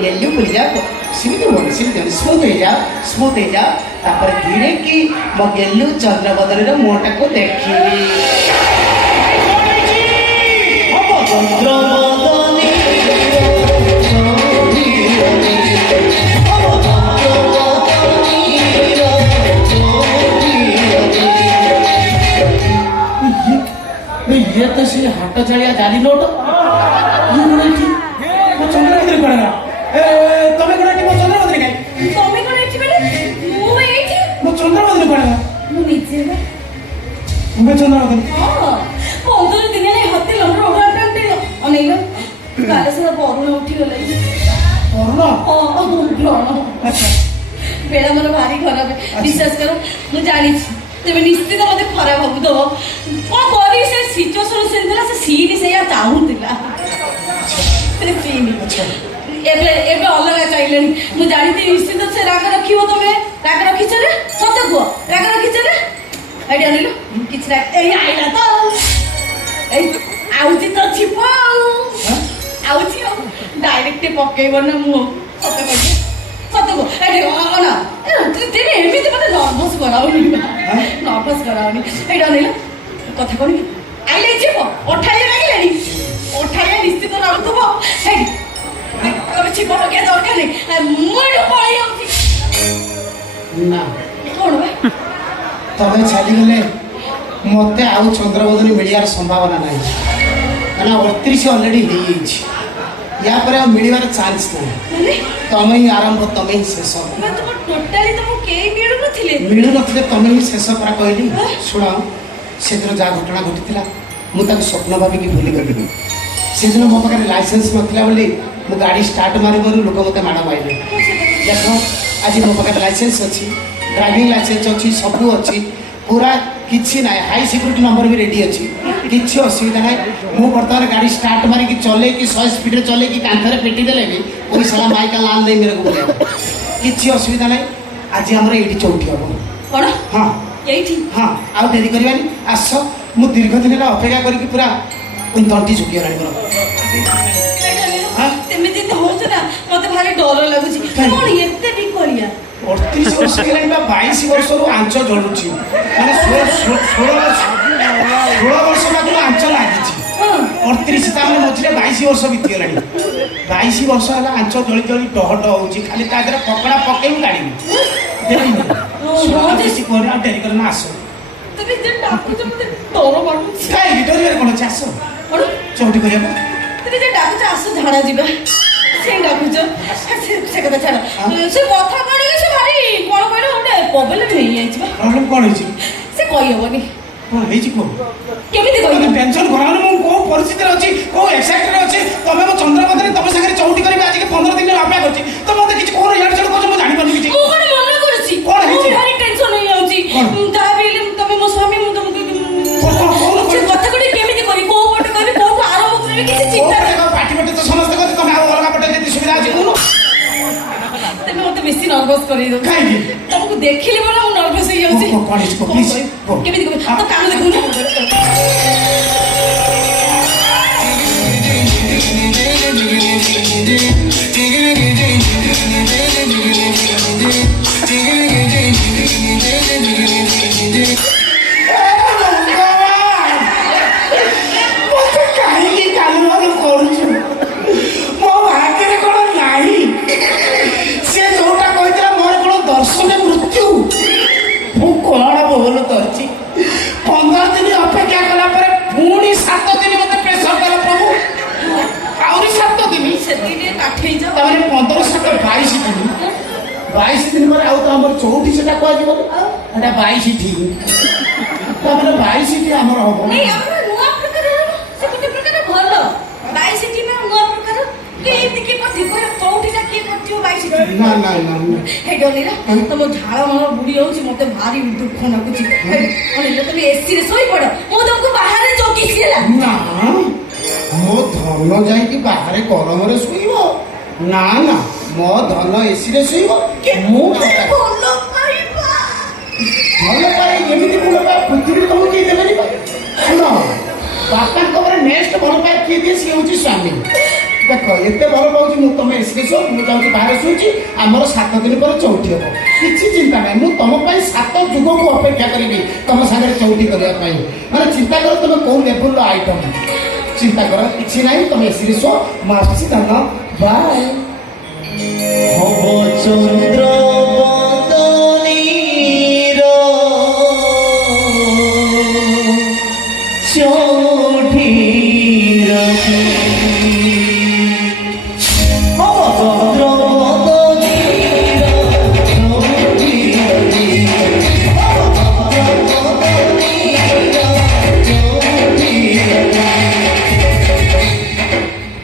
गेलु बोली जा सिमित बोली स्मूथ हो जा तापर धीरे की म गेलु चंद्रबदन रे मोटा को देखिबी ये तो सी हाट चलिया जाली लोट ये कोनठी मो चंद्रबदन कोना तमे कोनठी मो चंद्रबदन काई तमे कोनठी बेले मु एठी मो चंद्रबदन कोना मु निजे मो चंद्रबदन हां 15 दिन नै हत्ते लंडर ओडा टांटे अनेलो काले से परुण उठी गले परुण हां अच्छा बेला मन भारी खराब विश्वास करो मु जानी तेरे निश्चित मते खराब हबु दो कोन करी से सिचुएशन सेंदला से सीन से या चाहुतिला से सीन एबे अलग चाहिए मु जानी थी निश्चित से राग रखियो तमे राग रखी चले सत्य को राग रखी चले आइडिया नेलो किछ राग ए आइला तो ए आउती तो छिपो आउती डायरेक्ट पकेइबो ना मु सत्य को सत्य को ए ना तेरे एमिति मते नर्वस कराउनी एटा नेलो कथा कोन की आइले छिपो ओठाले लागिलेनी ओठाले निश्चित राउतबो हे कबे छिपो के दरकार नै मोड पळी आउती ना कोन बे तबे छाली गले मते आउ चंद्रबदन मिलियार संभावना नाही काना 38 ऑलरेडी हे छि या पर मिलिवार चांस नाही तमे ही आरंभ तमे ही शेष मैं तो टोटली तो के मिळू नथिले मिळू नथिले तमे ही शेष परा कहली सुना सेदिन जा घटना घटिथिला मु ताक स्वप्न भाबी की भूली गली सेदिन मो पाखे लाइसेंस नथिला बोली मु गाड़ी स्टार्ट मारी मारू लोक मते माडा माइले देखो आज मो पाखे लाइसेंस अछि ड्राइविंग लाइसेंस अछि सब अछि पूरा किछि ना हाई सिक्योरिटी नंबर भी रेडी अछि किछि असुविधा नै मु वर्तमान गाड़ी स्टार्ट मारी की चले की 100 स्पीड रे चले की कांधरे पेटी देले भी कोई साला माई का लाल नहीं मेरे को बोले किछि असुविधा नै आज हमरे एडी चौठी हबो कोन हां एठी हां आ देरी करबानी आस मु दीर्घ दिन ला अपेक्षा करी की पूरा तंटी झुकी राणी हां तेमे दिन होछ ना मते भारी डर लागुची कोन एते भी करिया 38 वर्ष के लाइन 22 वर्ष रु आंच जळुची माने 16 वर्ष मात्र आंच लागिची 38 तामे मझिरे 22 वर्ष बीती गलानी 22 वर्ष हला आंच जळी जळी डहड होउची खाली ता देरा पकड़ा पकेउ गाड़ी देरी सुना बेसी कोना डेरी करना आसो तबे जे डाकू जे मते डर माडुची काई डर कोन चासो कोन चौटी करिया तबे जे डाकू आसो झाडा जिबा से डाकू से कथा छाड़ से कथा काढे से भारी कोन कहले ओडे प्रॉब्लम नहीं आइछ बा प्रॉब्लम कोन होइची से कहि होबनी कोन होइची को केमिति कहि टेंशन करानो मु को परिस्थिति रे अछि को एक्साइटेड रे अछि तमे मो चंद्रबदन तमे संगे चौटी करबे आज के 15 दिन अपेक्षा करछि तो मते किछ कोन यार चलो को मु जानि पानी किछ को कोन मना करछि कोन होइची भारी टेंशन नहीं आउची ता बेले तमे मो स्वामी मु तुमको से कथा कोडी केमिति करि को पट करि को आरंभ करबे किछ चिंता पार्टी पटे तो समस्त कर तमे आ अलगा पटे जति सुविधा अछि कोन तमे मते बेसी नर्वस करि दो काई तुमको देखिले बना मु नर्वस हो जाउची कोन इज को प्लीज केमिति तो कान देखु चौटी से कहू एटा 22 ठीक तमरे 22 टी हमर हो नहीं हमर नुआ प्रकार से कुछ प्रकार भलो 22 टी ना नुआ प्रकार के दिके पथि को चौटी टा के करथियो 22 टी ना ना ना हे डोलीरा तम झाळ मन बुडी होउची मते भारी दुख लागुची अरे तमे एसी रे सोई पड़ मो तुमको बाहर चौकी सिला ना मो धन जाई कि बाहर गरम रे सोईबो ना ना मो धन एसी रे सोईबो मो बोलो पाइबा ଭଲ ପାଇ କେମିତି ଭଲ ପାଇ ପୃଥିବୀ ତମକୁ କିଏ ଦେବେନି ଶୁଣ ବାପାଙ୍କ ପରେ ନେକ୍ସଟ ଭଲ ପାଇ କିଏ ଦିଏ ସିଏ ହେଉଛି ସ୍ୱାମୀ ଦେଖ ଏତେ ଭଲ ପାଉଛି ମୁଁ ତମେ ଏସିରେ ଶୁଅ ମୁଁ ଯାଉଛି ବାହାରେ ଶୋଉଛି ଆମର 7 ଦିନ ପରେ ଚଉଠି ହବ କିଛି ଚିନ୍ତା ନାହିଁ ମୁଁ ତମ ପାଇଁ 7 ଯୁଗକୁ ଅପେକ୍ଷା କରିବି ତମ ସାଙ୍ଗରେ ଚଉଠି କରିବା ପାଇଁ ମାନେ ଚିନ୍ତା କର ତମେ କୋଉ ଲେବୁଲର ଆଇଟମ୍ ଚିନ୍ତା କର କିଛି ନାହିଁ ତମେ ଏସିରେ ଶୁଅ ମୁଁ ଆସୁଛି ଧନ ବାଏ ହବ ଚନ୍ଦ୍ର